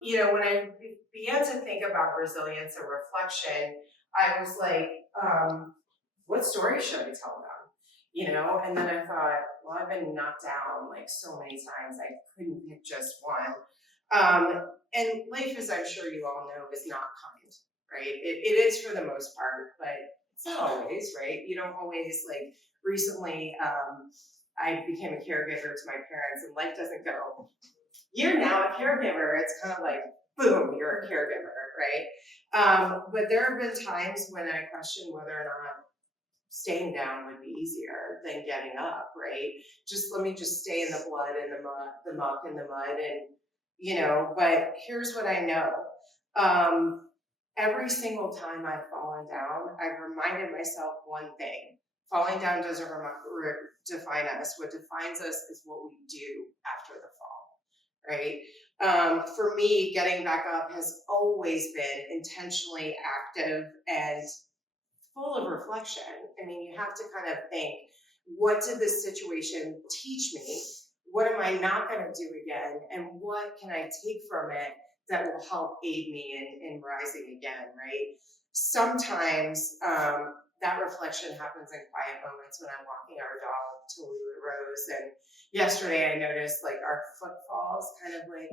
When I began to think about resilience and reflection, I was like, what story should I tell them? And then I thought, well, I've been knocked down like so many times, I couldn't pick just one. And life, as I'm sure you all know, is not kind, right? It is for the most part, but it's not always, right? You don't always like. Recently, I became a caregiver to my parents, and life doesn't go, you're now a caregiver. It's kind of like, boom, you're a caregiver, right? But there have been times when I question whether or not staying down would be easier than getting up, right? Let me just stay in the blood and the muck and the mud, but here's what I know. Every single time I've fallen down, I've reminded myself one thing. Falling down doesn't define us. What defines us is what we do after the fall, right? For me, getting back up has always been intentionally active and full of reflection. I mean, you have to kind of think, what did this situation teach me? What am I not going to do again? And what can I take from it that will help aid me in rising again, right? Sometimes that reflection happens in quiet moments when I'm walking our dog, Tallulah Rose. And yesterday I noticed like our footfalls kind of like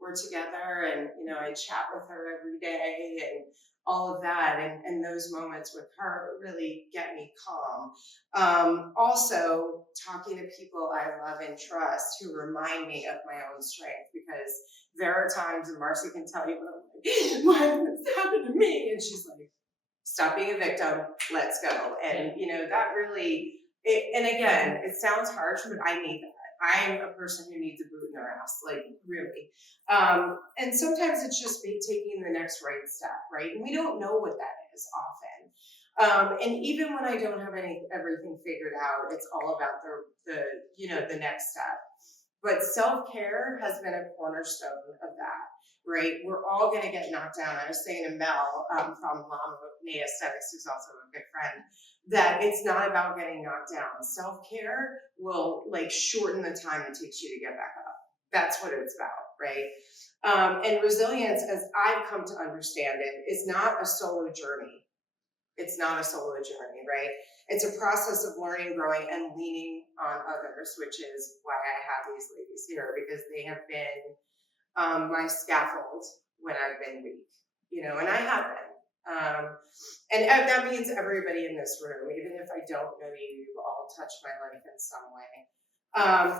were together, and I chat with her every day and all of that, and those moments with her really get me calm. Also, talking to people I love and trust who remind me of my own strength, because there are times, and Marcy can tell you, when I'm like, why did this happen to me? And she's like, stop being a victim, let's go. And that really, and again, it sounds harsh, but I need that. I'm a person who needs a boot in their ass, like really. And sometimes it's just taking the next right step, right? And we don't know what that is often. And even when I don't have everything figured out, it's all about the next step. But self-care has been a cornerstone of that, right? We're all going to get knocked down. I was saying to Mel from Mom of Nea Aesthetics, who's also a good friend, that it's not about getting knocked down. Self-care will like shorten the time it takes you to get back up. That's what it's about, right? And resilience, as I've come to understand it, is not a solo journey. It's not a solo journey, right? It's a process of learning, growing, and leaning on others, which is why I have these ladies here, because they have been my scaffold when I've been weak, and I have been. And that means everybody in this room, even if I don't know you, you've all touched my life in some way.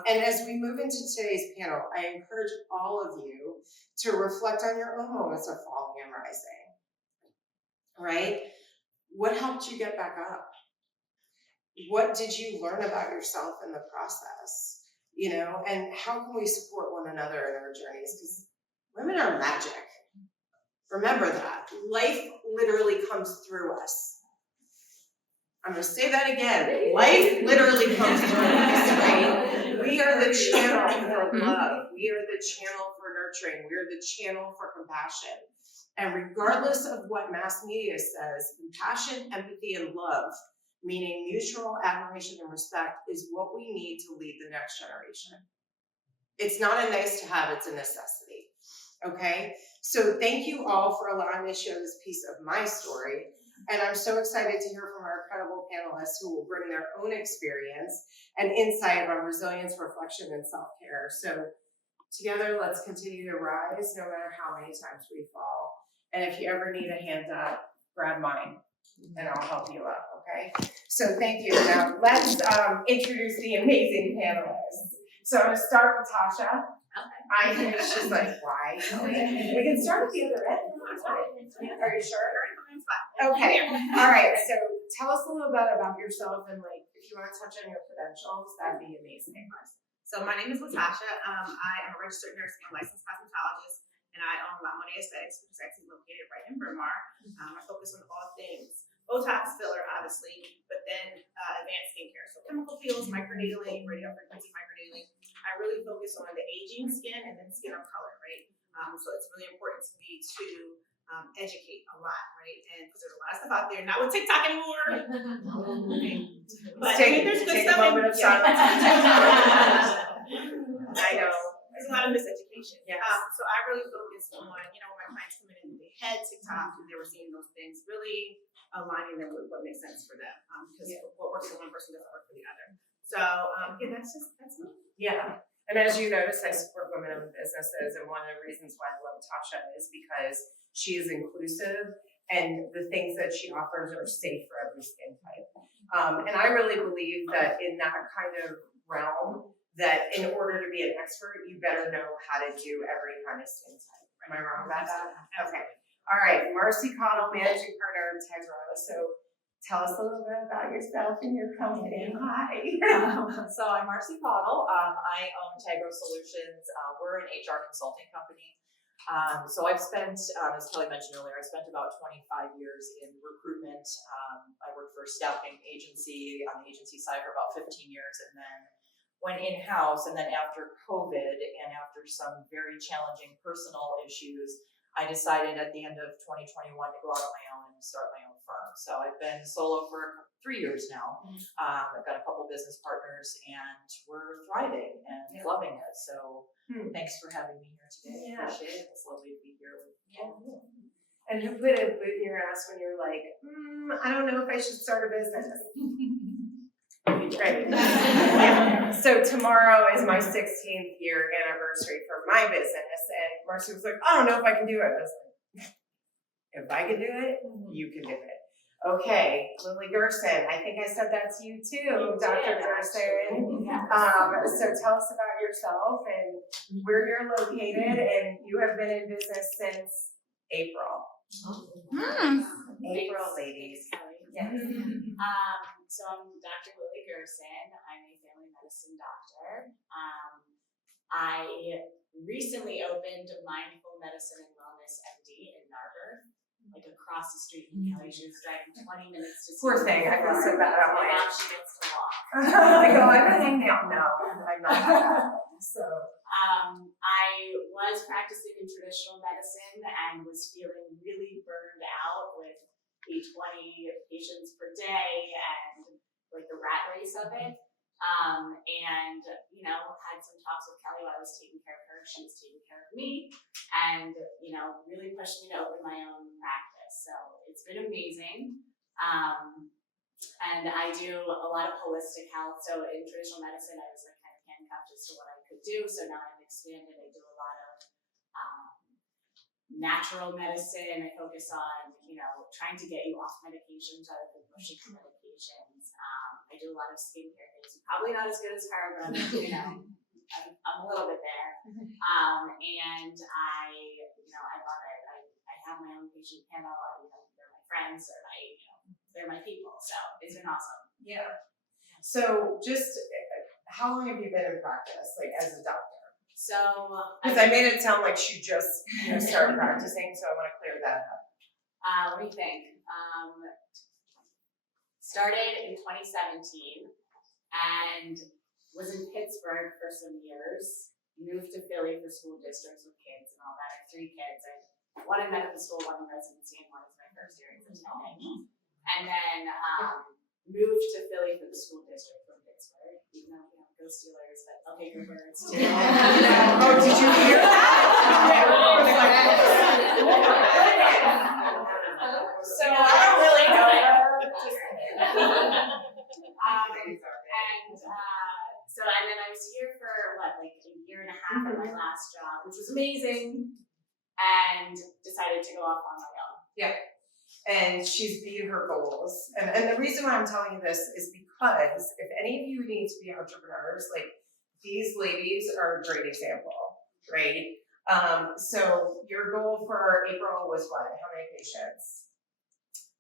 And as we move into today's panel, I encourage all of you to reflect on your own moments of falling and rising, right? What helped you get back up? What did you learn about yourself in the process? And how can we support one another in our journeys? Because women are magic. Remember that. Life literally comes through us. I'm going to say that again. Life literally comes through us, right? We are the channel for love. We are the channel for nurturing. We are the channel for compassion. And regardless of what mass media says, compassion, empathy, and love, meaning mutual admiration and respect, is what we need to lead the next generation. It's not a nice to have, it's a necessity. Okay? So thank you all for allowing me to share this piece of my story. And I'm so excited to hear from our incredible panelists who will bring their own experience and insight on resilience, reflection, and self-care. So together, let's continue to rise no matter how many times we fall. And if you ever need a hand up, grab mine and I'll help you up, okay? So thank you. Now let's introduce the amazing panelists. So I'm gonna start with Tasha. I think she's like, why? We can start at the other end. Are you sure? Okay. All right. So tell us a little bit about yourself, and like, if you want to touch on your credentials, that'd be amazing. So my name is Latasha. I am a registered nurse and licensed cosmetologist, and I own La Monnaie Aesthetics, which is actually located right in Bryn Mawr. I focus on all things Botox, filler, obviously, but then advanced skincare. So chemical peels, microneedling, radio frequency microneedling. I really focus on the aging skin and then skin of color, right? So it's really important to me to educate a lot, right? And because there's a lot of stuff out there, not with TikTok anymore. Okay. But there's good stuff. A moment of silence. I know. There's a lot of miseducation education. Yes. So I really focused on, you know, when my clients come in and they had TikTok and they were seeing those things, really aligning them with what makes sense for them. Because what works for one person doesn't work for the other. So yeah, that's me. Yeah. And as you notice, I support women-owned businesses, and one of the reasons why I love Tasha is because she is inclusive, and the things that she offers are safe for every skin type. And I really believe that in that kind of realm, that in order to be an expert, you better know how to do every kind of skin type. Am I wrong about that? Okay. All right, Marcy Cottle, managing partner of Tegra. So tell us a little bit about yourself and your company. Hi. So I'm Marcy Cottle. I own Tegro Solutions. We're an HR consulting company. So I've spent, as Kelly mentioned earlier, I spent about 25 years in recruitment. I worked for a staffing agency on the agency side for about 15 years, and then went in-house. And then after COVID and after some very challenging personal issues, I decided at the end of 2021 to go out on my own and start my own firm. So I've been solo for 3 years now. I've got a couple business partners, and we're thriving and loving it. So thanks for having me here today. Yeah. Appreciate it. It's lovely to be here with you. And who put a boot in your ass when you were like, I don't know if I should start a business? Right. Yeah. So tomorrow is my 16th year anniversary for my business, and Marcy was like, I don't know if I can do it. I was like, if I can do it, you can do it. Okay, Lily Gerson, I think I said that to you too, Dr. Gerson. So tell us about yourself and where you're located, and you have been in business since April. April, ladies. Yes. So I'm Dr. Lily Gerson. I'm a family medicine doctor. I recently opened Mindful Medicine and Wellness MD in Narber, like across the street from Kelly. She was driving 20 minutes to see Poor thing, I feel so bad. I'm like, now she gets to walk. I go, I'm a hangnail. No, I'm not that. So. I was practicing in traditional medicine and was feeling really burned out with the 20 patients per day and like the rat race of it. And, you know, had some talks with Kelly while I was taking care of her. She was taking care of me and, you know, really pushed me to open my own practice. So it's been amazing. And I do a lot of holistic health. So in traditional medicine, I was like kind of handcuffed as to what I could do. So now I've expanded. I do a lot of natural medicine. I focus on, you know, trying to get you off medications rather than pushing for medications. I do a lot of skincare things. Probably not as good as her, but you know, I'm a little bit there. And I, you know, I love it. I have my own patient panel. You know, they're my friends, or they're my people. So it's been awesome. Yeah. So just, how long have you been in practice, like as a doctor? So Because I made it sound like she just started practicing, so I want to clear that up. Let me think. Started in 2017 and was in Pittsburgh for some years. Moved to Philly for school districts with kids and all that. I have 3 kids. One in medical school, one in residency, and one is my first year in attending. And then moved to Philly for the school district from Pittsburgh, even though, you know, go Steelers, but okay, go Birds too. Oh, did you hear that? So I don't really know it. And then I was here for like a year and a half at my last job, which was amazing, and decided to go off on my own. Yeah. And she's beat her goals. And the reason why I'm telling you this is because if any of you need to be entrepreneurs, like these ladies are a great example, right? So your goal for April was what? How many patients?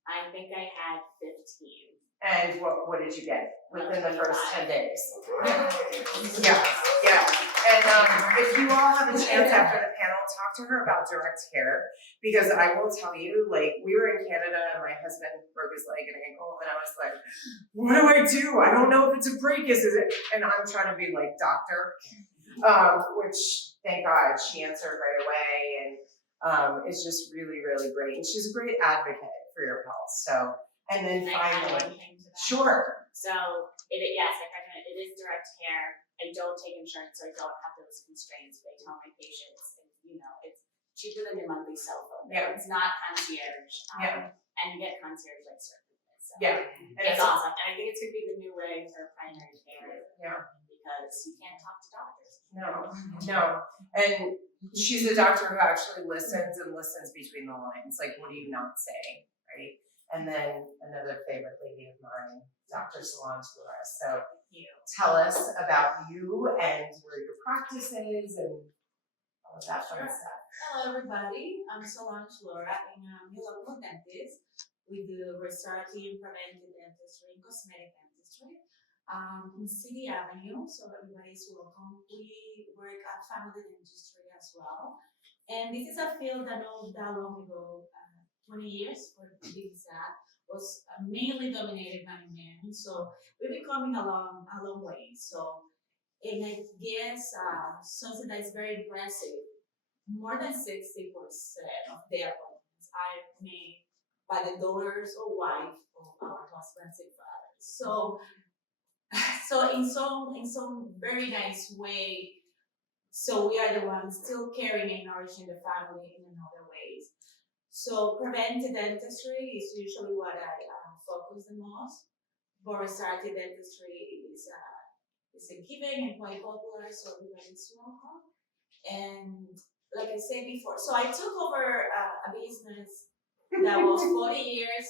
I think I had 15. And what did you get within the first 10 days? Yeah. Yeah. And if you all have a chance after the panel, talk to her about direct care, because I will tell you, like, we were in Canada and my husband broke his leg and ankle, and I was like, what do? I don't know if it's a break, is it? And I'm trying to be like, doctor, which thank God she answered right away, and it's just really, really great. And she's a great advocate for your health. So And then Can I add finally, one thing to that? sure, So yes, I recommend it is direct care. I don't take insurance, so I don't have those constraints. But I tell my patients, and, it's cheaper than your monthly cell phone bill. Yeah. It's not concierge. Yeah. And you get concierge like services. So yeah. And it's awesome. And I think it's gonna be the new way for primary care. Yeah. Because you can't talk to doctors. No. And she's a doctor who actually listens and listens between the lines. Like, what are you not saying, right? And then another favorite lady of mine, Dr. Solange Flores. So tell us about you and where your practice is and all of that fun Sure. stuff. Hello, everybody. I'm Solange Laura, and I'm a local dentist. We do restorative, preventive dentistry, and cosmetic dentistry in City Avenue, so everybody's welcome. We work at family dentistry as well. And this is a field that not that long ago, 20 years for to be exact, was mainly dominated by men. So we've been coming a long way. So, and I guess something that is very impressive. More than 60% of their appointments are made by the daughters or wife of our husbands and fathers. So in some very nice way, so we are the ones still caring and nourishing the family in another ways. So preventive dentistry is usually what I focus the most. But restorative dentistry is a given and quite popular, so everybody's welcome. And like I said before, so I took over a business that was 40 years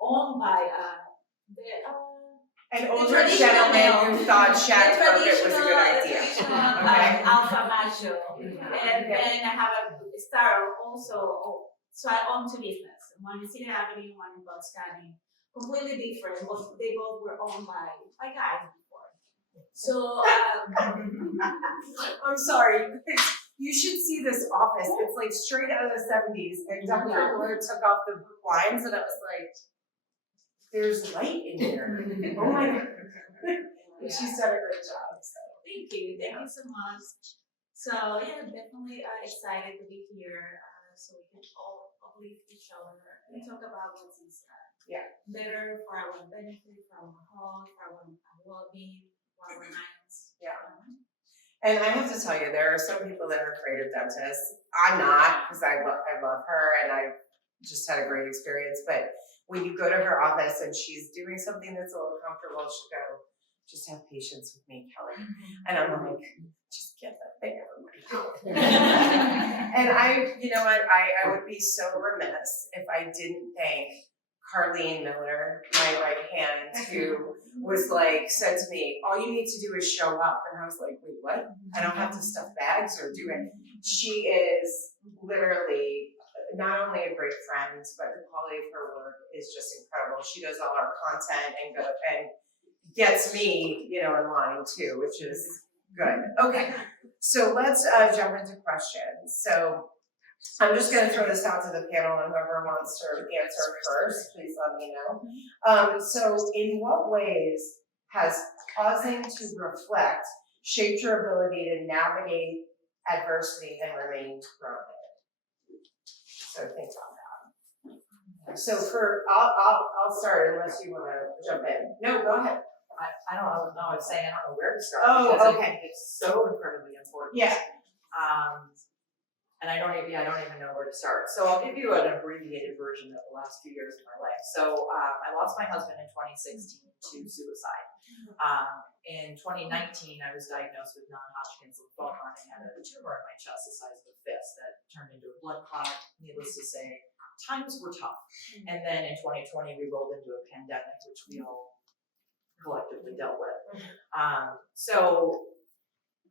owned by An the older traditional gentleman male. who thought shag carpet was a good The idea. traditional Okay. alpha macho. And then I have a star also, so I own two businesses. One in City Avenue, one in Bucks County. Completely different, but they both were owned by guys before. So, I'm sorry, you should see this office. It's like straight out of the 70s. And Dr. Laura took off the blinds and I was like, there's light in here. Oh my God. She's done a great job. So. thank you so much. So yeah, definitely excited to be here, so we can all uplift each other and talk about what is better for our benefit, for our health, for our well-being, for our minds. Yeah. And I have to tell you, there are some people that are afraid of dentists. I'm not, because I love her and I just had a great experience. But when you go to her office and she's doing something that's a little comfortable, she'll go, just have patience with me, Kelly. And I'm like, just get that thing out of my mouth. And you know what, I would be so remiss if I didn't thank Carlene Miller, my right hand, who was like, said to me, all you need to do is show up. And I was like, wait, what? I don't have to stuff bags or do it. She is literally not only a great friend, but the quality of her work is just incredible. She does all our content and gets me, in line too, which is good. Okay, so let's jump into questions. So I'm just going to throw this out to the panel, and whoever wants to answer first, please let me know. So in what ways has pausing to reflect shaped your ability to navigate adversity and remain grounded? So think about that. So I'll start unless you want to jump in. No, go ahead. I don't know, I was saying I don't know where to start. Oh, because okay. It's so incredibly important. Yeah. And I don't even know where to start. So I'll give you an abbreviated version of the last few years of my life. So I lost my husband in 2016 to suicide. In 2019, I was diagnosed with non-Hodgkin's lymphoma and I had a tumor in my chest the size of a fist that turned into a blood clot. Needless to say, times were tough. And then in 2020, we rolled into a pandemic, which we all collectively dealt with. So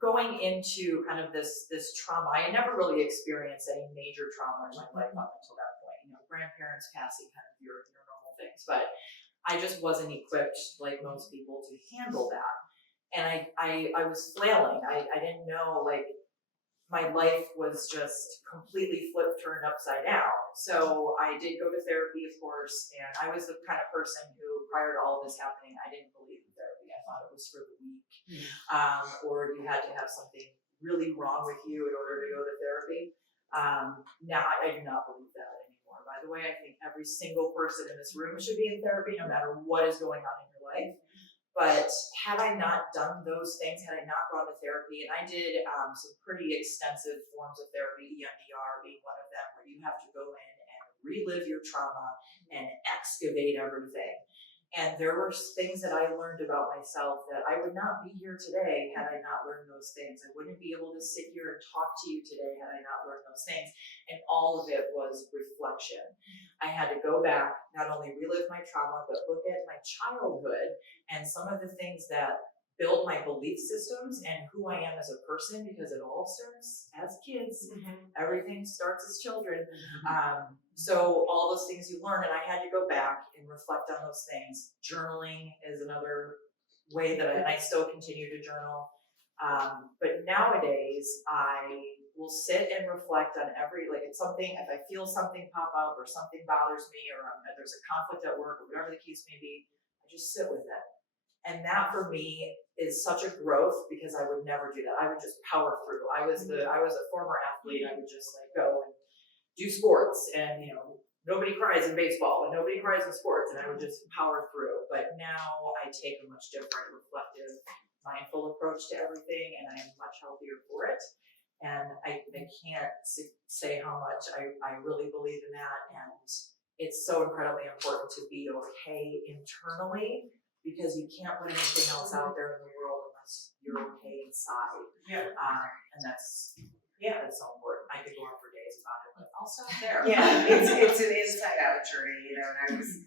going into kind of this trauma, I had never really experienced any major trauma in my life up until that point. Grandparents passing, kind of your normal things, but I just wasn't equipped like most people to handle that. And I was flailing. I didn't know, my life was just completely turned upside down. So I did go to therapy, of course, and I was the kind of person who, prior to all of this happening, I didn't believe in therapy. I thought it was for the weak, or you had to have something really wrong with you in order to go to therapy. Now I do not believe that anymore. By the way, way. I think every single person in this room should be in therapy, no matter what is going on in your life. But had I not done those things, had I not gone to therapy, and I did some pretty extensive forms of therapy, EMDR being one of them, where you have to go in and relive your trauma and excavate everything. And there were things that I learned about myself that I would not be here today had I not learned those things. I wouldn't be able to sit here and talk to you today had I not learned those things. And all of it was reflection. I had to go back, not only relive my trauma, but look at my childhood and some of the things that build my belief systems and who I am as a person, because it all starts as kids. Everything starts as children. So all those things you learn, and I had to go back and reflect on those things. Journaling is another way that I still continue to journal. But nowadays I will sit and reflect on it's something, if I feel something pop up or something bothers me or there's a conflict at work or whatever the case may be, I just sit with it. And that for me is such a growth, because I would never do that. I would just power through. I was a former athlete. I would just go and do sports, and nobody cries in baseball and nobody cries in sports, and I would just power through. But now I take a much different, reflective, mindful approach to everything, and I am much healthier for it. And I can't say how much I really believe in that. And it's so incredibly important to be okay internally, because you can't put anything else out there in the world unless you're okay inside. Yeah. And that's so important. I could go on for days about it, but I'll stop there. Yeah, it's an inside out journey, and I was,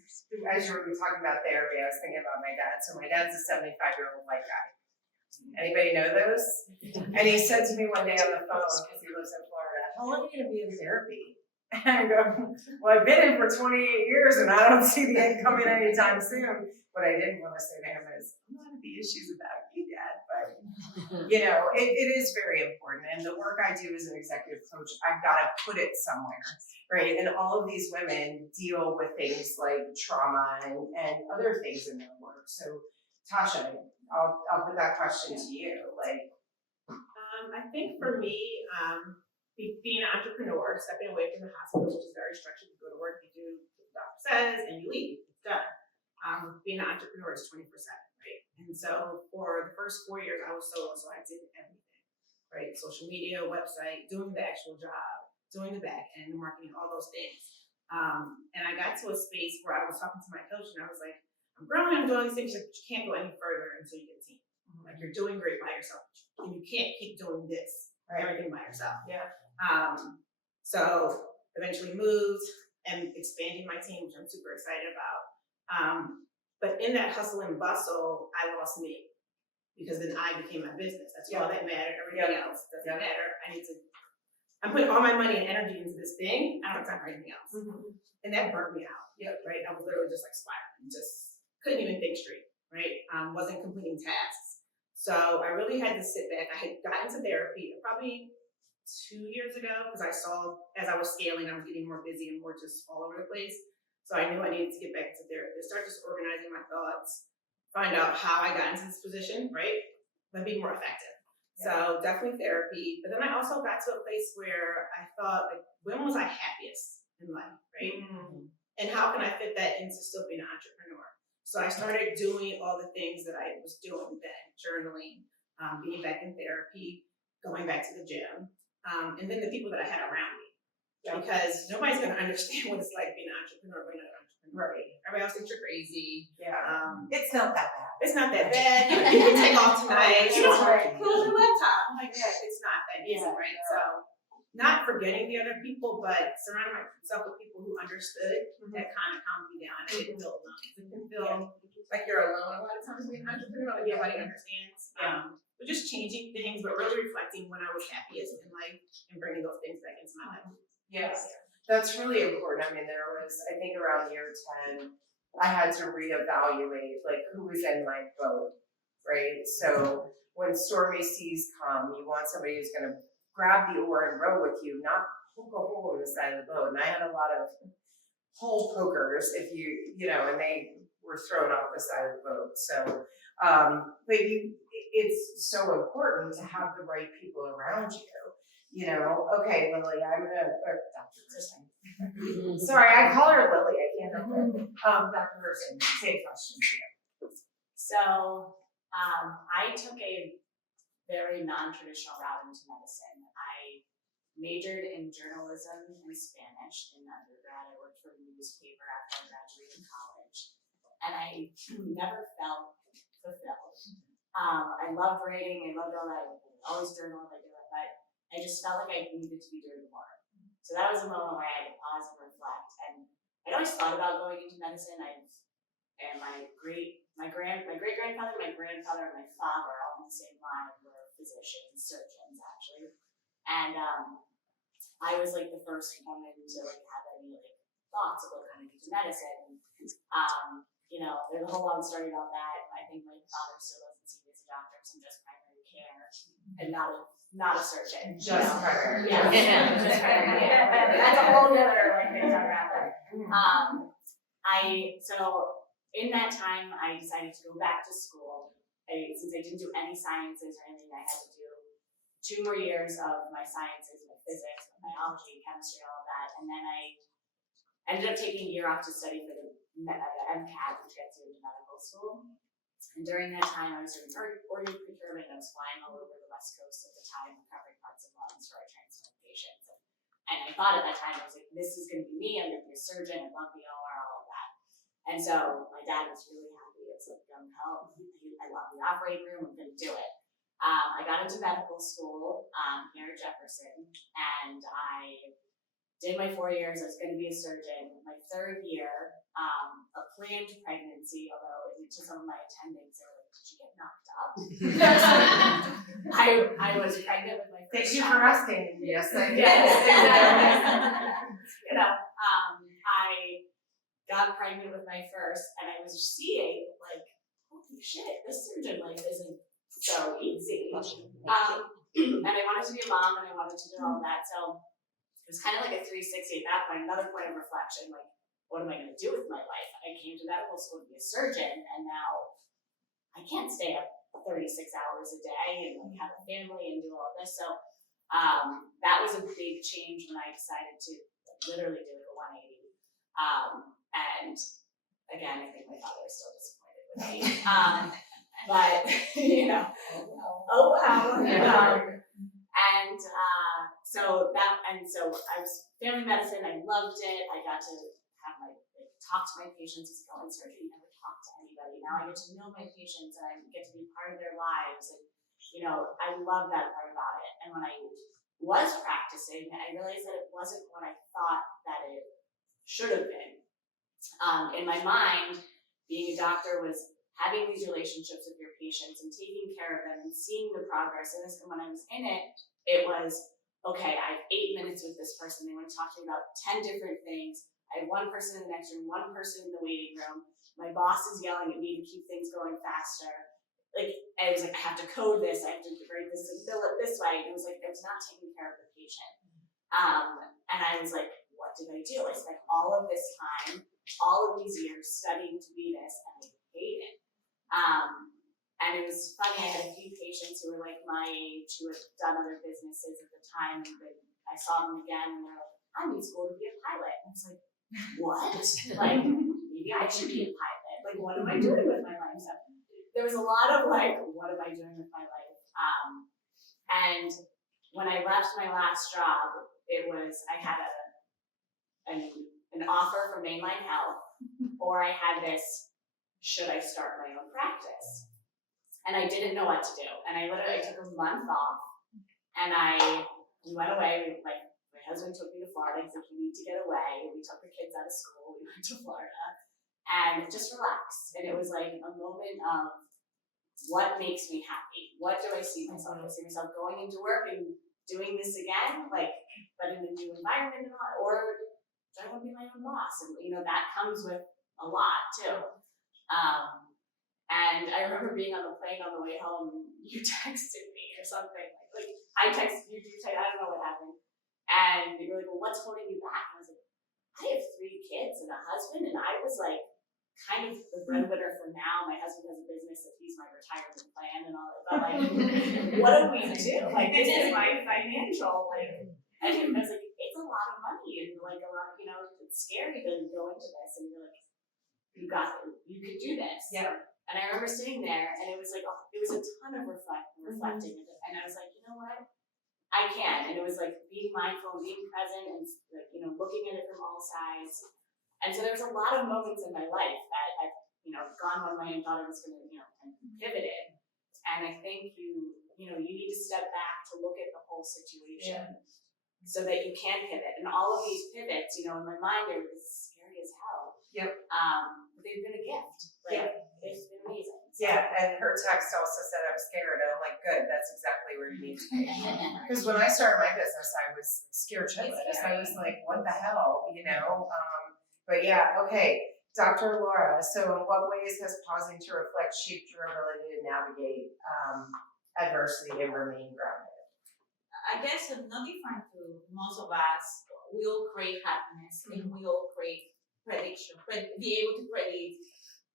as you were talking about therapy, I was thinking about my dad. So my dad's a 75-year-old white guy. Anybody know those? And he said to me one day on the phone, because he lives in Florida, how long are you gonna be in therapy? And I go, well, I've been in for 28 years and I don't see the end coming anytime soon. What I didn't want to say to him is, a lot of the issues about you, Dad, but it is very important. And the work I do as an executive coach, I've got to put it somewhere, right? And all of these women deal with things like trauma and other things in their work. So Tasha, I'll put that question to you. I think for me, being an entrepreneur, stepping away from the hospital, which is very structured, you go to work, you do what the doctor says, and you leave. It's done. Being an entrepreneur is 24/7, right? And so for the first 4 years, I was solo, so I did everything, right? Social media, website, doing the actual job, doing the back end, the marketing, all those things. And I got to a space where I was talking to my coach, and I was like, I'm growing, I'm doing these things, but you can't go any further until you get a team. Like, you're doing great by yourself, and you can't keep doing this, everything by yourself. Yeah. So eventually moved and expanding my team, which I'm super excited about. But in that hustle and bustle, I lost me, because then I became my business. That's all that mattered. Everything else doesn't matter. I'm putting all my money and energy into this thing. I don't have time for anything else. And that burnt me out. Right. I was literally just spiraling, just couldn't even think straight. Right. Wasn't completing tasks. So I really had to sit back. I had gotten into therapy probably 2 years ago, because I saw as I was scaling, I was getting more busy and more just all over the place. So I knew I needed to get back to therapy, start just organizing my thoughts, find out how I got into this position, right? But be more effective. So definitely therapy. But then I also got to a place where I thought, when was I happiest in life, right? And how can I fit that into still being an entrepreneur? So I started doing all the things that I was doing then, journaling, being back in therapy, going back to the gym, and then the people that I had around me. Because nobody's going to understand what it's like being an entrepreneur when you're not an entrepreneur. Right. Everybody else thinks you're crazy. It's not that bad. It's not that bad. You can take off tonight. Close your laptop. It's not that easy, right? So, not forgetting the other people, but surrounding myself with people who understood, that kind of calmed me down. I didn't feel alone. It didn't feel like you're alone a lot of times being an entrepreneur. Like everybody understands. But just changing things, but really reflecting when I was happiest in life and bringing those things back into my life. Yes, that's really important. I mean, there was, I think around year 10, I had to reevaluate who was in my boat, right? So when stormy seas come, you want somebody who's going to grab the oar and row with you, not poke a hole in the side of the boat. And I had a lot of hole pokers, and they were thrown off the side of the boat. So, but it's so important to have the right people around you. Okay, Lily, Dr. Kristen, Sorry, I call her Lily, I can't help it. Dr. Hurston, same question here. So, I took a very non-traditional route into medicine. I majored in journalism and Spanish in undergrad. I worked for a newspaper after I graduated college, and I never felt fulfilled. I loved writing, I loved all that. I always journal if I do it, but I just felt like I needed to be doing more. So that was a moment where I had to pause and reflect. And I'd always thought about going into medicine. And my great grandfather, my grandfather, and my father, all in the same line, were physicians, surgeons, actually. And I was like the first woman to like have any like thoughts about going into medicine. You know, there's a whole long story about that. I think my father still doesn't see me as a doctor, so I'm just primary care and not a surgeon. Just her. Yeah. Just primary care. That's a whole other like thing to wrap up. So in that time, I decided to go back to school. Since I didn't do any sciences or anything, I had to do 2 more years of my sciences, my physics, my biology, chemistry, all of that. And then I ended up taking a year off to study for the MCAT, which gets you into medical school. And during that time, I was doing organ procurement, and I was flying all over the West Coast at the time, recovering parts of lungs for our transplant patients. And I thought at that time, I was like, this is going to be me. I'm going to be a surgeon. I love the OR, all of that. And so my dad was really happy. It was like, no, I love the operating room. I'm going to do it. I got into medical school here at Jefferson, and I did my 4 years. I was going to be a surgeon. My 3rd year, a planned pregnancy, although to some of my attendings, they were like, did you get knocked up? I was pregnant with my first Thank you child. for asking. Yes, I did. Yes, exactly. You know, I got pregnant with my first, and I was seeing, like, holy shit, this surgeon life isn't so easy. And I wanted to be a mom, and I wanted to do all of that, so it was kind of like a 360 at that point, another point of reflection, like, what am I going to do with my life? I came to medical school to be a surgeon, and now I can't stay up 36 hours a day and like have a family and do all of this. So that was a big change when I decided to literally do like a 180. And again, I think my father is still disappointed with me. But you know, oh wow. So I was family medicine. I loved it. I got to have talk to my patients. As going surgery, you never talk to anybody. Now I get to know my patients and I get to be part of their lives. And you know, I love that part about it. And when I was practicing, I realized that it wasn't what I thought that it should have been. In my mind, being a doctor was having these relationships with your patients and taking care of them and seeing the progress. And when I was in it, it was, okay, I have 8 minutes with this person. They want to talk to me about 10 different things. I have one person in the next room, one person in the waiting room. My boss is yelling at me to keep things going faster. Like, I was like, I have to code this, I have to write this and fill it this way. It was like, I was not taking care of the patient. And I was like, what did I do? I spent all of this time, all of these years studying to be this, and I hate it. And it was funny, I had a few patients who were like my age, who had done other businesses at the time, and I saw them again, and they're like, I'm in school to be a pilot. And I was like, what? Like, maybe I should be a pilot. Like, what am I doing with my life? So there was a lot of like, what am I doing with my life? And when I left my last job, it was, I had an offer from Mainline Health, or I had this, should I start my own practice? And I didn't know what to do. And I took a month off, and we went away. My husband took me to Florida. He said, you need to get away. We took the kids out of school. We went to Florida and just relax. And it was like a moment of what makes me happy? What do I see myself? Do I see myself going into work and doing this again, like, but in a new environment and all, or do I want to be my own boss? And you know, that comes with a lot too. And I remember being on the plane on the way home, and you texted me or something. Like I texted you, I don't know what happened. And you were like, well, what's holding you back? And I was like, I have 3 kids and a husband, and I was like, kind of the breadwinner for now. My husband has a business that he's my retirement plan and all that. But like, what do we do? Like, this is my financial, like, and I was like, it's a lot of money and like a lot of, you know, it's scary to go into this and you're like, you got it, you could do this. Yeah. And I remember sitting there and it was like, it was a ton of reflecting. And I was like, you know what? I can. And it was like being mindful, being present, and like, you know, looking at it from all sides. And so there was a lot of moments in my life that I've, you know, gone when my daughter was going to, you know, kind of pivoted. And I think you need to step back to look at the whole situation so that you can pivot. And all of these pivots, you know, in my mind, they're scary as hell. Yep. But they've been a gift. Like, it's been amazing. So, Yeah, and her text also said I'm scared, and I'm like, good, that's exactly where you need to be. Because when I started my business, I was scared shitless. I was like, what the hell, you know? But yeah, okay, Dr. Laura, so in what ways has pausing to reflect shaped your ability to navigate adversity and remain grounded? I guess it's no different to most of us. We all crave happiness and we all crave prediction, be able to predict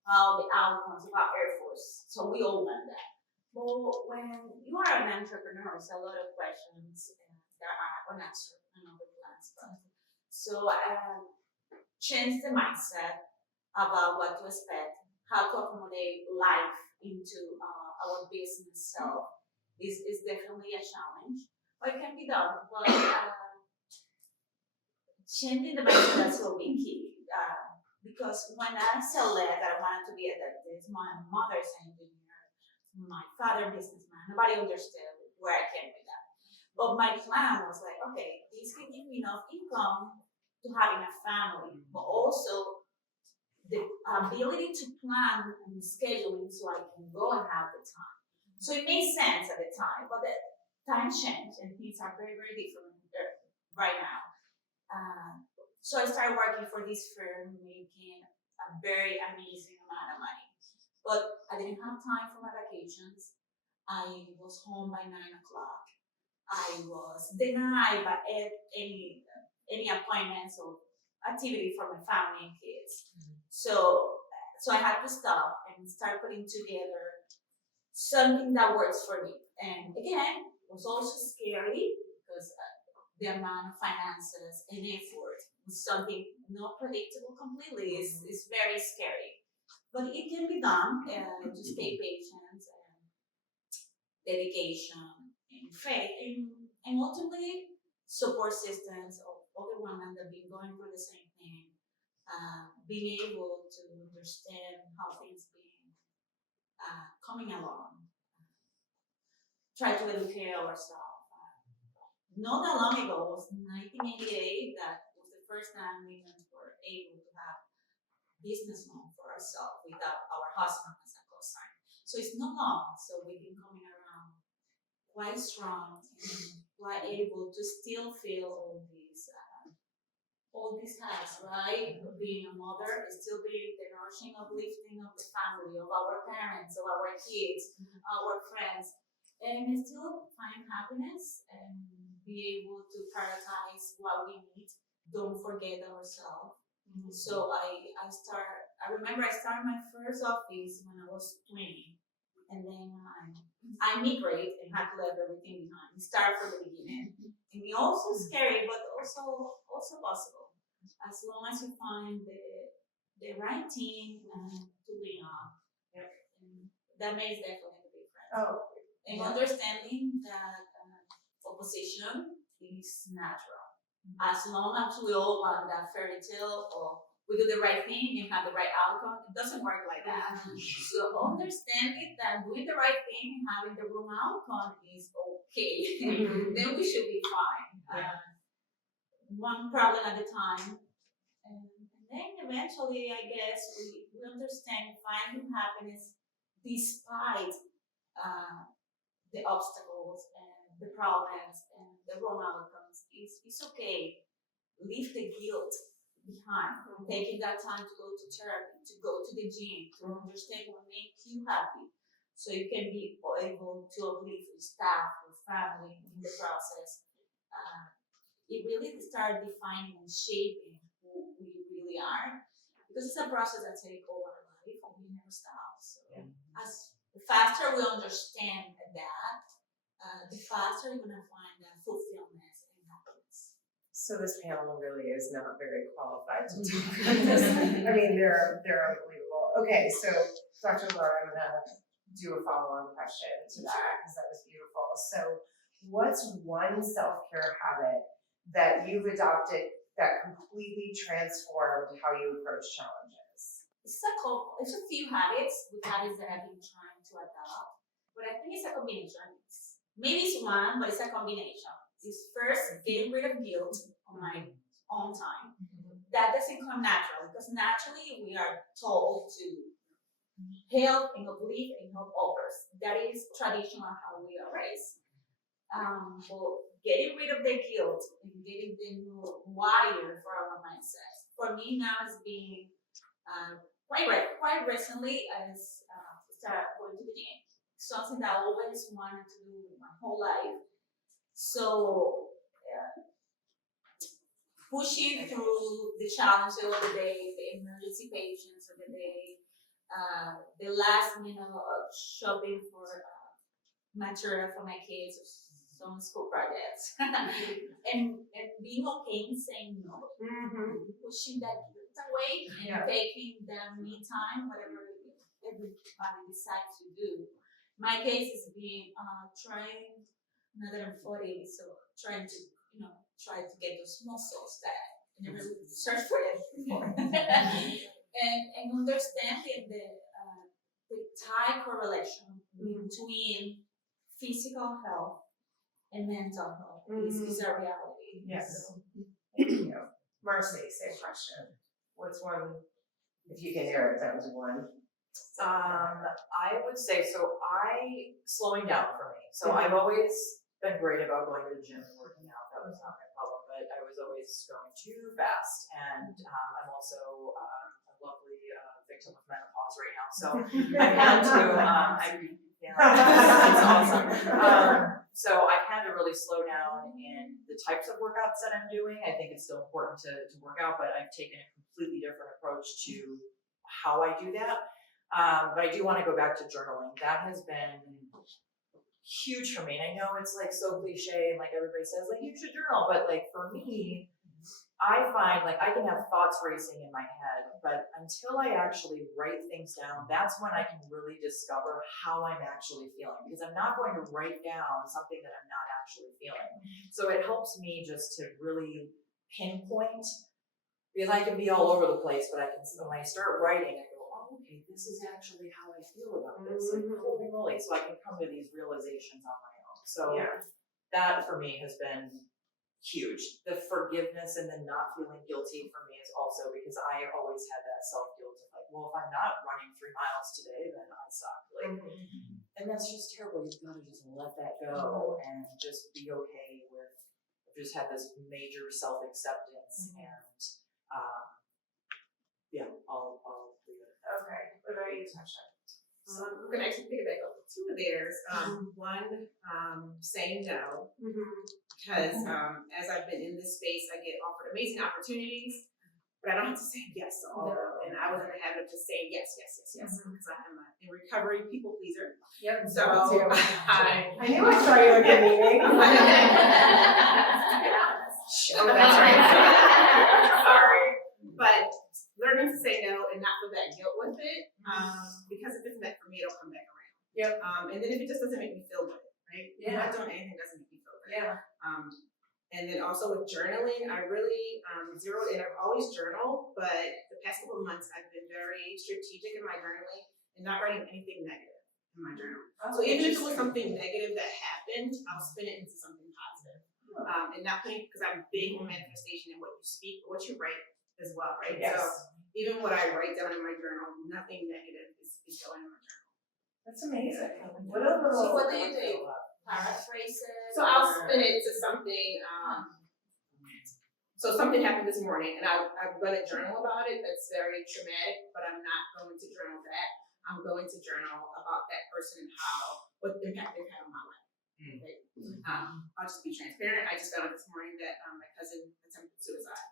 how the outcomes of our efforts. So we all want that. But when you are an entrepreneur, there's a lot of questions that are unanswered and unanswered. So change the mindset about what to expect, how to accommodate life into our business self is definitely a challenge. But it can be done. But changing the mindset is will be key. Because when I select that I wanted to be a dentist, my mother's an engineer, my father businessman, nobody understood where I came with that. But my plan was like, okay, this can give me enough income to having a family, but also the ability to plan and scheduling so I can go and have the time. So it made sense at the time, but the time changed and things are very, very different right now. So I started working for this firm, making a very amazing amount of money. But I didn't have time for my vacations. I was home by 9 o'clock. I was denied by any appointments or activity for my family and kids. So I had to stop and start putting together something that works for me. And again, it was also scary because the amount of finances and effort was something not predictable completely. It's very scary. But it can be done. Just take patience and dedication and faith and ultimately support systems of other women that have been going through the same thing. Being able to understand how things been coming along. Try to educate ourselves. Not that long ago, it was 1988, that was the first time women were able to have business loan for ourselves without our husband as a co-sign. So it's not long, so we've been coming around quite strong and quite able to still feel all these hats, right? Being a mother is still being the nourishing, uplifting of the family, of our parents, of our kids, our friends, and still find happiness and be able to prioritize what we need. Don't forget ourselves. So I remember I started my first office when I was 20, and then I migrate and had to leave everything behind. Start from the beginning. And it's also scary, but also possible. As long as you find the right team to lean on. That makes definitely a difference. Oh, And understanding that opposition is natural. As long as we all want that fairy tale or we do the right thing and have the right outcome, it doesn't work like that. So understanding that doing the right thing and having the wrong outcome is okay. Then we should be fine. One problem at a time. And then eventually, I guess, we understand finding happiness despite the obstacles and the problems and the wrong outcomes. It's okay. Leave the guilt behind. Taking that time to go to therapy, to go to the gym, to understand what makes you happy, so you can be able to uplift your staff, your family in the process. It really starts defining and shaping who we really are, because it's a process that takes over our life and we never stop. So as the faster we understand that, the faster you're gonna find that fulfillment and happiness. So this panel really is not very qualified to talk about this. I mean, they're unbelievable. Okay, so Dr. Laura, I'm gonna do a follow-on question to that because that was beautiful. So what's one self-care habit that you've adopted that completely transformed how you approach challenges? It's a few habits that I've been trying to adopt, but I think it's a combination. Maybe it's one, but it's a combination. It's first getting rid of guilt on my own time. That doesn't come natural because naturally we are told to help and uplift and help others. That is traditional how we are raised. But getting rid of the guilt and getting them wired for our mindset. For me now it's been quite recently as started going to the gym. Something that I always wanted to do my whole life. So pushing through the challenges of the day, the emergency patients of the day, the last minute shopping for material for my kids, some school projects, and being okay and saying no, pushing that guilt away and taking the me time, whatever everybody decides to do. My case is being trying. Now that I'm 40, so trying to try to get those muscles that I never searched for them before, and understanding the tight correlation between physical health and mental health is a reality. Yes. So, Thank you. Marcy, same question. What's one, if you can narrow it down to one? I would say, slowing down for me. So I've always been great about going to the gym and working out. That was not my problem, but I was always going too fast. And I'm also a lovely victim of menopause right now. So I've had to, it's awesome. So I've had to really slow down in the types of workouts that I'm doing. I think it's still important to work out, but I've taken a completely different approach to how I do that. But I do want to go back to journaling. That has been huge for me. And I know it's like so cliche and like everybody says like you should journal, but like for me, I find like I can have thoughts racing in my head, but until I actually write things down, that's when I can really discover how I'm actually feeling, because I'm not going to write down something that I'm not actually feeling. So it helps me just to really pinpoint, because I can be all over the place, but I can, when I start writing, I go, oh, okay, this is actually how I feel about this. Like, holy moly. So I can come to these realizations on my own. So that for me has been huge. The forgiveness and the not feeling guilty for me is also because I always had that self-guilt of like, well, if I'm not running 3 miles today, then I suck. Like, and that's just terrible. You've got to just let that go and just be okay with, just have this major self-acceptance and I'll leave it. Okay, what about you, Tasha? I'm gonna actually piggyback off of 2 of theirs. One, saying no, because as I've been in this space, I get offered amazing opportunities, but I don't have to say yes to all of them. And I was in the habit of just saying yes, because I'm a recovery people pleaser. Yep. So I knew I saw you at the meeting. Oh, that's right. Sorry. But learning to say no and not feel that guilt with it, because if it's meant for me, it'll come back around. Yep. And then if it just doesn't make me feel good, right? Yeah. Not doing anything doesn't make me feel good. Yeah. And then also with journaling, I really zeroed in. I've always journaled, but the past couple of months I've been very strategic in my journaling and not writing anything negative in my journal. So even if it was something negative that happened, I'll spin it into something positive. And not putting, because I'm big on manifestation and what you speak, but what you write as well, right? Yes. So even what I write down in my journal, nothing negative is going in my journal. That's amazing. What a little. So what do you do? Paraphrases? So I'll spin it to something. So something happened this morning, and I'm going to journal about it. That's very traumatic, but I'm not going to journal that. I'm going to journal about that person and what impact they've had on my life. Right? I'll just be transparent. I just found out this morning that my cousin attempted suicide.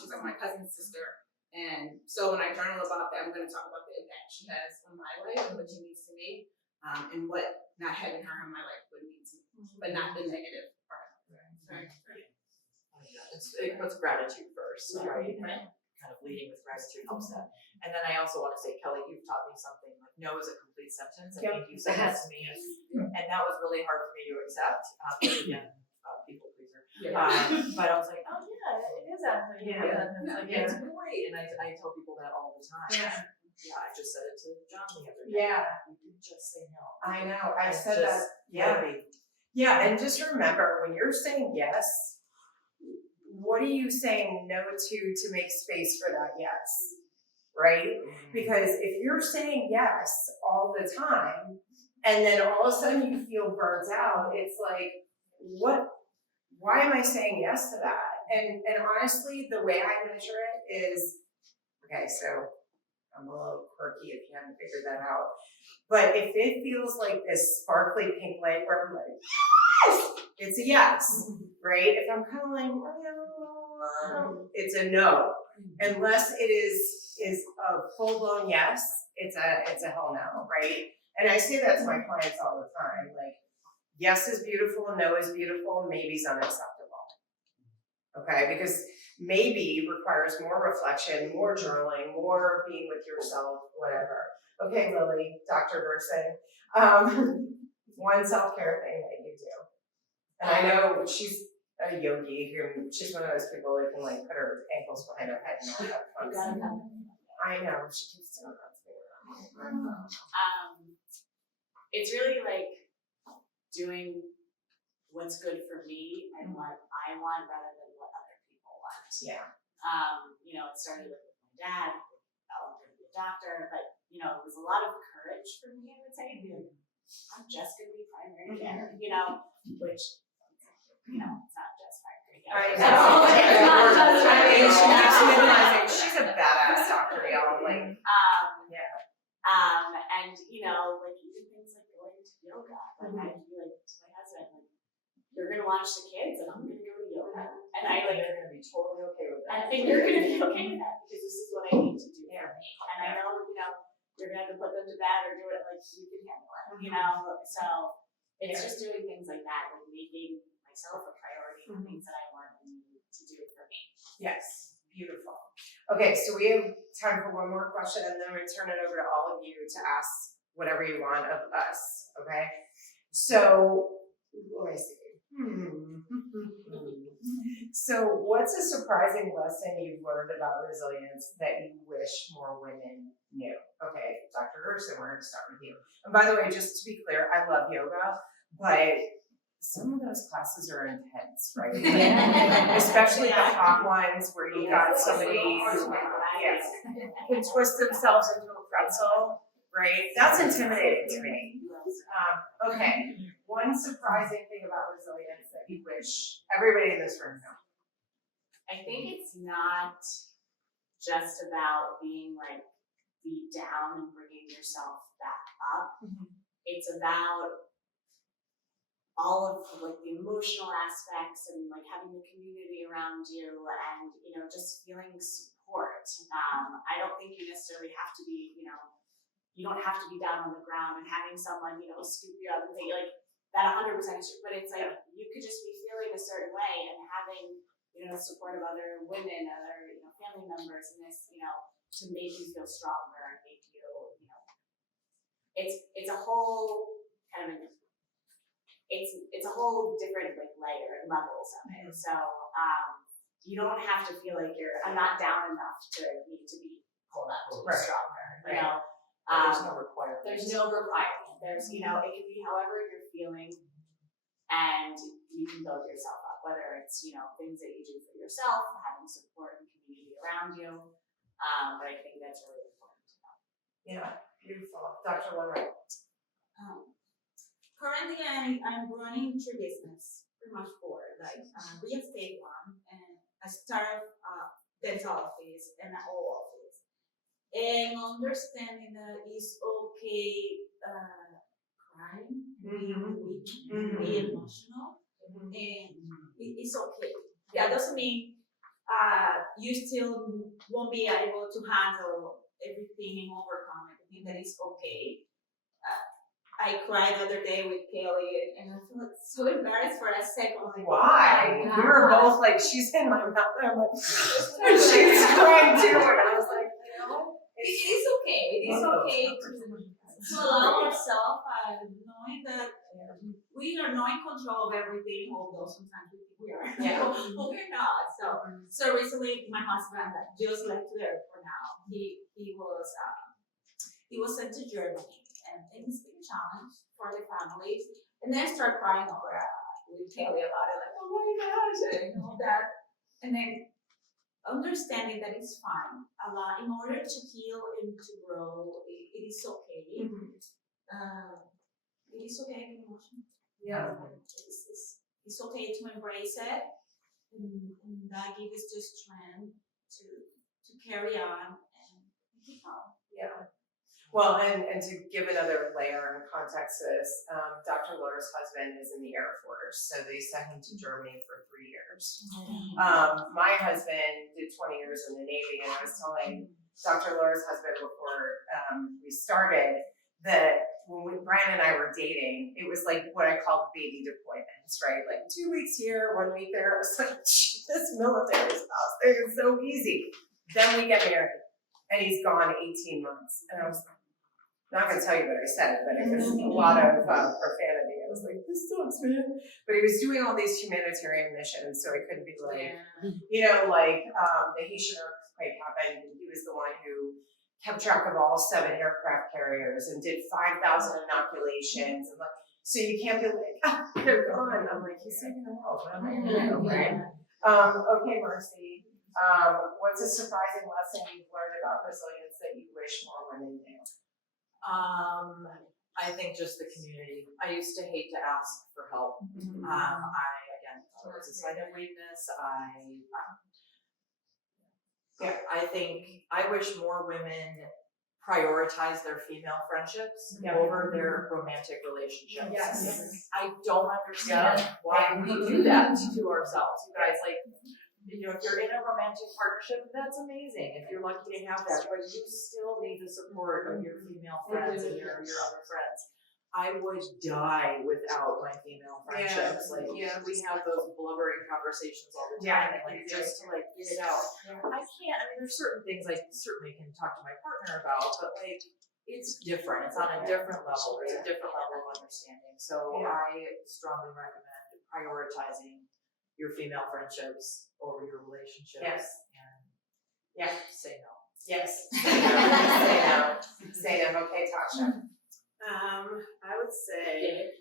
She's like my cousin's sister. And so when I journal about that, I'm going to talk about the impact she has on my life and what she means to me, and what not having her in my life would mean to me, but not the negative part. Right. it puts gratitude first, right? And kind of leading with gratitude helps that. And then I also want to say, Kelly, you've taught me something like no is a complete sentence. I think you said that to me, and that was really hard for me to accept. Again, people pleaser. But I was like, oh yeah, it is actually. Yeah. And it's like, Yeah. it's great. And I tell people that all the time. Yeah. Yeah, I just said it to John the other day. Yeah. You can just say no. I know, I And said just that, yeah. really- Yeah, and just remember, when you're saying yes, what are you saying no to make space for that yes? Right? Because if you're saying yes all the time, and then all of a sudden you feel burnt out, it's like, why am I saying yes to that? And honestly, the way I measure it is, okay, so I'm a little quirky if you haven't figured that out. But if it feels like this sparkly pink light where I'm like, yes, it's a yes, right? If I'm kind of like, well, it's a no. Unless it is a full blown yes, it's a hell no, right? And I say that to my clients all the time. Like, yes is beautiful, no is beautiful, maybe's unacceptable. Okay, because maybe requires more reflection, more journaling, more being with yourself, whatever. Okay, Lily, Dr. Gerson, one self-care thing that you do. And I know she's a yogi, she's one of those people that can like put her ankles behind her head and all that fun stuff. I know, she keeps doing that to me. It's really like doing what's good for me and what I want rather than what other people want. Yeah. It started with my dad, I wanted to be a doctor, but it was a lot of courage for me, I would say, to be like, I'm just gonna be primary care, which it's not just primary care. I So, know. it's not just I primary mean, she care. keeps minimizing, she's a badass doctor, y'all, like, And even things like going to yoga. I'd be like to my husband, like, you're gonna watch the kids and I'm gonna go to yoga. And I like They're gonna be totally okay with and I that. think you're gonna be okay with that because this is what I need to do for me. And I know, you're gonna have to put them to bed or do it like you can handle it, So it's just doing things like that, like making myself a priority and things that I want and need to do for me. yes, beautiful. Okay, so we have time for one more question and then we're gonna turn it over to all of you to ask whatever you want of us, okay? So, let me see. So what's a surprising lesson you've learned about resilience that you wish more women knew? Okay, Dr. Gerson, we're gonna start with you. And by the way, just to be clear, I love yoga, but some of those classes are intense, right? Especially the hot ones where you got somebody who can twist themselves into a pretzel, right? That's intimidating to me. Okay, one surprising thing about resilience that you wish everybody in this room knew. I think it's not just about being like beat down and bringing yourself back up. It's about all of like the emotional aspects and like having the community around you and just feeling support. I don't think you necessarily have to be, you don't have to be down on the ground and having someone, scoop you up and say like that 100% is true, but it's like you could just be feeling a certain way and having the support of other women, other family members in this, to make you feel stronger and make you, it's a whole kind of it's a whole different like layer and levels of it. So you don't have to feel like I'm not down enough to need to be pulled up to be stronger. There's no requirement. There's no requirement. There's it can be however you're feeling, and you can build yourself up. Whether it's things that you do for yourself, having support and community around you. But I think that's really important to know. Yeah, beautiful. Dr. Leonard. Currently, I'm running 3 business, pretty much 4, like real estate one, and a startup dental office and an old office. And understanding that it's okay crying, being weak, be emotional, and it's okay. That doesn't mean you still won't be able to handle everything and overcome everything. That is okay. I cried the other day with Kelly, and I felt so embarrassed for a second. Like, Why? oh my We were God. both like, she's in my mouth, and I'm like, and she's crying too, and I was like, you know, It is okay. It is okay to allow ourselves, knowing that we are not in control of everything, although sometimes we think we are. Yeah. But we're not. So recently, my husband just left the airport now. He was sent to Germany, and it's been a challenge for the families. And then start crying over with Kelly about it, like, oh my gosh, and all that. And then understanding that it's fine. In order to heal and to grow, it is okay. It is okay to be emotional. Yeah. It's okay to embrace it, and that gives us the strength to carry on and keep on. Yeah. Well, and to give another layer and context to this, Dr. Laura's husband is in the Air Force, so they sent him to Germany for 3 years. My husband did 20 years in the Navy, and I was telling Dr. Laura's husband before we started that when Brian and I were dating, it was like what I called baby deployments, right? Like 2 weeks here, 1 week there. It was like, this military spouse thing is so easy. Then we get married, and he's gone 18 months, and I was like, not gonna tell you what I said, but it was a lot of profanity. I was like, this sucks, man. But he was doing all these humanitarian missions, so it couldn't be like, you know, like the Haitian earthquake happened, and he was the one who kept track of all 7 aircraft carriers and did 5,000 inoculations. And like, so you can't be like, ah, they're gone. I'm like, he's saving the world. What am I gonna do, right? Okay, Marcy. What's a surprising lesson you've learned about resilience that you wish more women knew? I think just the community. I used to hate to ask for help. I thought it was a sign of weakness. I think I wish more women prioritize their female friendships over their romantic relationships. Yes. I don't understand why we do that to ourselves. You guys, like, you know, if you're in a romantic partnership, that's amazing. If you're lucky to have that, but you still need the support of your female friends and your other friends. I would die without my female friendships. Like, we have those blubbering conversations all the time, and like just to like get it out. I can't. I mean, there's certain things I certainly can talk to my partner about, but like it's different. It's on a different level. There's a different level of understanding. So I strongly recommend prioritizing your female friendships over your relationships. And say no. Yes. Say no. Say no. Okay, Tasha. I would say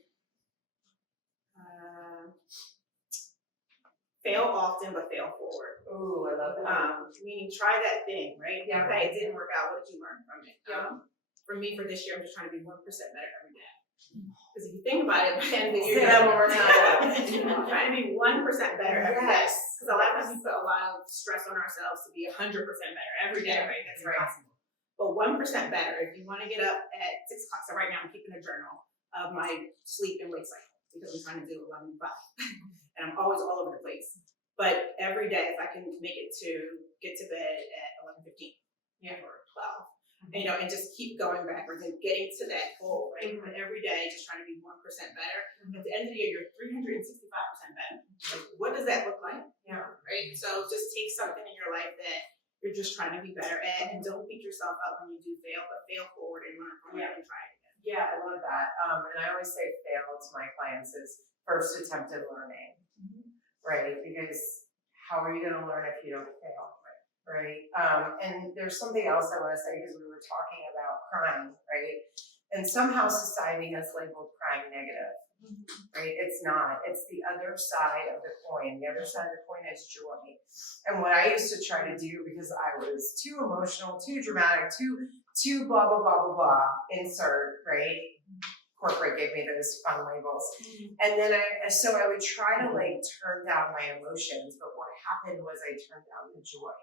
fail often but fail forward. Ooh, I love that. Meaning try that thing, right? Yeah. Okay, it didn't work out. What did you learn from it? For me, for this year, I'm just trying to be 1% better every day. Because if you think about it, by the end of the year, Say that one more time. I'm trying to be 1% better every day. Yes. Because a lot of times we put a lot of stress on ourselves to be 100% better every day, right? That's Right. impossible. But 1% better, if you want to get up at 6 o'clock. So right now I'm keeping a journal of my sleep and wake cycle because I'm trying to do 11 to 5. And I'm always all over the place. But every day, if I can make it to get to bed at 11:15 or 12, you know, and just keep going backwards and getting to that goal, right? But every day, just trying to be 1% better. At the end of the year, you're 365% better. Like, what does that look like? Yeah. Right? So just take something in your life that you're just trying to be better at, and don't beat yourself up when you do fail, but fail forward and learn from it and try it again. Yeah, I love that. And I always say fail to my clients is first attempted learning, right? Because how are you going to learn if you don't fail, right? And there's something else I want to say because we were talking about crying, right? And somehow society has labeled crying negative, right? It's not. It's the other side of the coin. The other side of the coin is joy. And what I used to try to do, because I was too emotional, too dramatic, too blah, blah, blah, blah, blah, insert, right? Corporate gave me those fun labels. And then so I would try to like turn down my emotions, but what happened was I turned down the joy.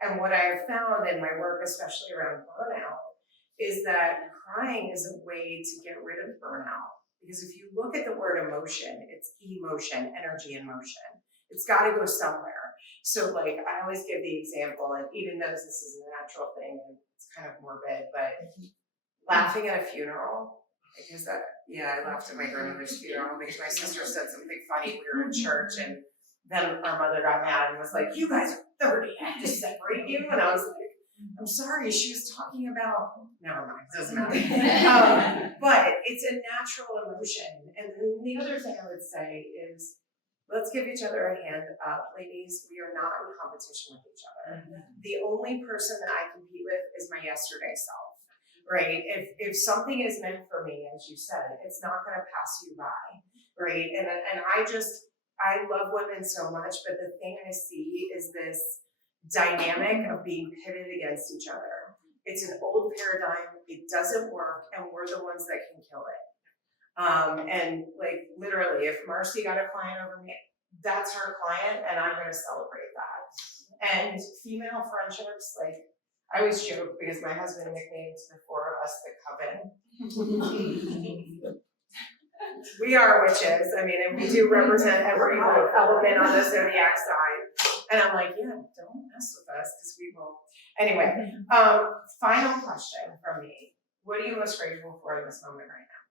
And what I have found in my work, especially around burnout, is that crying is a way to get rid of burnout. Because if you look at the word emotion, it's emotion, energy in motion. It's got to go somewhere. So like I always give the example, and even though this is a natural thing and it's kind of morbid, but laughing at a funeral Because I laughed at my grandmother's funeral because my sister said something funny. We were in church and then our mother got mad and was like, "You guys are 30, I have to separate you." And I was like, "I'm sorry, she was talking about," never mind, doesn't matter. But it's a natural emotion. And then the other thing I would say is, let's give each other a hand up, ladies. We are not in competition with each other. The only person that I compete with is my yesterday self, right? If something is meant for me, as you said, it's not gonna pass you by, right? And I love women so much, but the thing I see is this dynamic of being pitted against each other. It's an old paradigm, it doesn't work, and we're the ones that can kill it. And like literally, if Marcy got a client over me, that's her client, and I'm gonna celebrate that. And female friendships, like I always joke because my husband nicknamed the four of us the Coven. We are witches, I mean, and we do represent every element on the zodiac sign. And I'm like, yeah, don't mess with us, because we will. Anyway, final question from me. What are you most grateful for in this moment right now?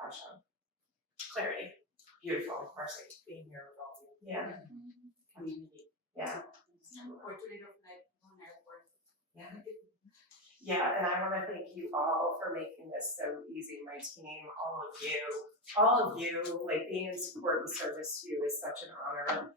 Tasha. Clarity. Beautiful, Marcy. Being here with all of you. Yeah, Community. yeah, Opportunity of network. yeah. Yeah, and I want to thank you all for making this so easy. My team, all of you, like being in support and service to you is such an honor.